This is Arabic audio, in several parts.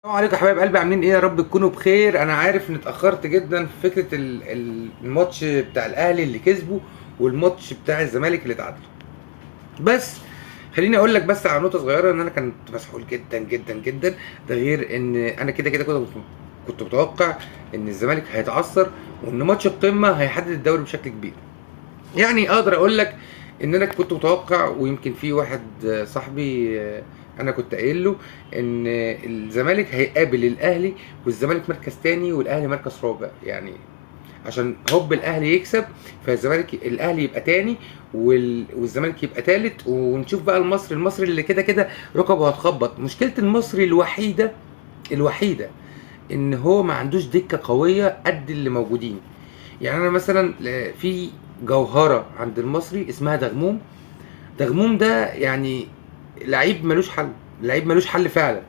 السلام عليكم يا حبايب قلبي، عاملين ايه؟ يا رب تكونوا بخير. انا عارف ان اتاخرت جدا في فكره الماتش بتاع الاهلي اللي كسبه والماتش بتاع الزمالك اللي اتعادلوا. بس خليني اقول لك بس على نقطه صغيره، ان انا كنت مسحول جدا جدا جدا. ده غير ان انا كده كده كنت متوقع ان الزمالك هيتعثر، وان ماتش القمه هيحدد الدوري بشكل كبير. يعني اقدر اقول لك ان انا كنت متوقع، ويمكن في واحد صاحبي انا كنت قايل له ان الزمالك هيقابل الاهلي، والزمالك مركز تاني والاهلي مركز رابع. يعني عشان هوب الاهلي يكسب، فالزمالك الاهلي يبقى تاني والزمالك يبقى تالت، ونشوف بقى المصري اللي كده كده ركبه هتخبط. مشكله المصري الوحيده ان هو ما عندوش دكه قويه قد اللي موجودين. يعني انا مثلا في جوهره عند المصري اسمها دغموم. دغموم ده يعني لعيب ملوش حل، لعيب ملوش حل فعلا.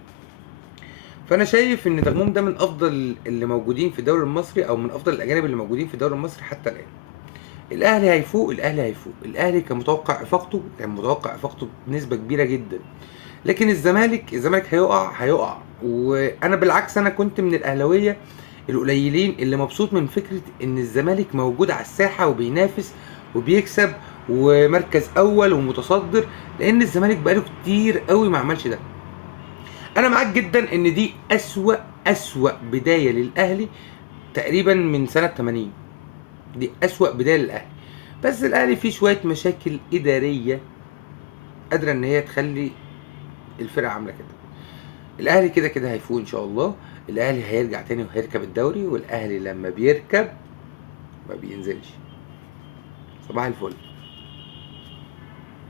فانا شايف ان دغموم ده من افضل اللي موجودين في الدوري المصري، او من افضل الاجانب اللي موجودين في الدوري المصري حتى الان. الاهلي هيفوق، الاهلي كان متوقع افاقته، بنسبه كبيره جدا. لكن الزمالك هيقع. وانا بالعكس، انا كنت من الاهلاويه القليلين اللي مبسوط من فكره ان الزمالك موجود على الساحه وبينافس وبيكسب ومركز اول ومتصدر، لان الزمالك بقاله كتير قوي ما عملش ده. انا معاك جدا ان دي اسوا بدايه للاهلي تقريبا من سنه 80. دي اسوا بدايه للاهلي. بس الاهلي فيه شويه مشاكل اداريه قادره ان هي تخلي الفرقه عامله كده. الاهلي كده كده هيفوق ان شاء الله. الاهلي هيرجع تاني وهيركب الدوري، والاهلي لما بيركب ما بينزلش. صباح الفل.